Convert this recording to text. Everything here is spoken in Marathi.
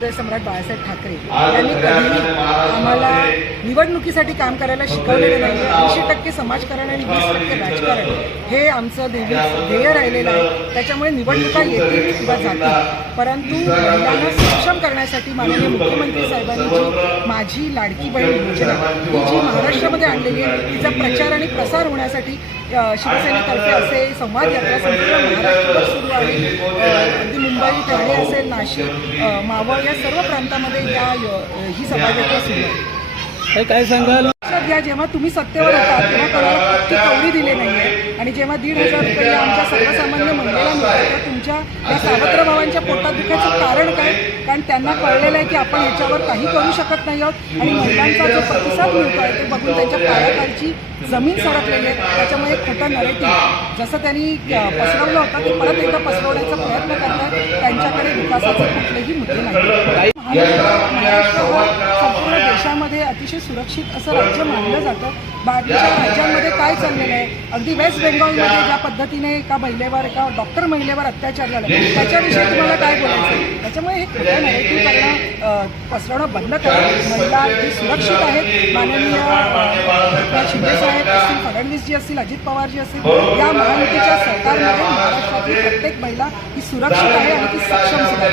सम्राट बाळासाहेब ठाकरे यांनी कधीही निवडणुकीसाठी काम करायला शिकवलेलं नाही ऐंशी टक्के समाजकारण आणि वीस टक्के राजकारण हे आमचं ध्येय ध्येय राहिलेलं आहे. त्याच्यामुळे निवडणुका येतील किंवा जातील. परंतु महिलांना सक्षम करण्यासाठी माननीय मुख्यमंत्री साहेबांनी जी माझी लाडकी बहीण योजना ही जी महाराष्ट्रामध्ये आणलेली आहे तिचा प्रचार आणि प्रसार होण्यासाठी शिवसेनेतर्फे असे संवाद यात्रा संपूर्ण महाराष्ट्रात सुरू आहे. अगदी मुंबई ठाणे असेल नाशिक मावळ या सर्व प्रांतामध्ये या य- ही सभायात्रा सुरू आहे. काय काय सांगाल? लक्षात घ्या जेव्हा तुम्ही सत्तेवर होता तेव्हा कोणाला ती कवडी दिली नाहीये. आणि जेव्हा दीड हजार रुपये आमच्या सर्वसामान्य महिलेला मिळतात तेव्हा तुमच्या या सावत्र भावांच्या पोटात दुखायचं कारण काय? कारण त्यांना कळलेलं आहे की आपण याच्यावर काही करू शकत नाही आहोत. आणि महिलांचा जो प्रतिसाद मिळतो आहे ते बघून त्यांच्या पायाखालची जमीन सरकलेली आहे. त्याच्यामुळे एक खोटं नरेटिव्ह जसं त्यांनी पसरवलं होतं ते परत एकदा पसरवण्याचा प्रयत्न करतात त्यांच्याकडे विकासाचे कुठलेही मुद्दे नाही. महाराष्ट्र सुरक्षित असं राज्य मानलं जातं. बाकीच्या राज्यांमध्ये काय चाललेलं आहे? अगदी वेस्ट बेंगॉलमध्ये ज्या पद्धतीने एका महिलेवर एका डॉक्टर महिलेवर अत्याचार झाला त्याच्याविषयी तुम्हाला काय बोलायचं आहे? त्याच्यामुळे हे खोटं नेगेटिव्ह करणं पसरवणं बंद करा. महिला ही सुरक्षित आहेत. माननीय शिंदे साहेब असतील फडणवीस जी असतील अजित पवार जी असतील या महायुतीच्या सरकारमध्ये महाराष्ट्रातली प्रत्येक महिला ही सुरक्षित आहे आणि ती सक्षम सुद्धा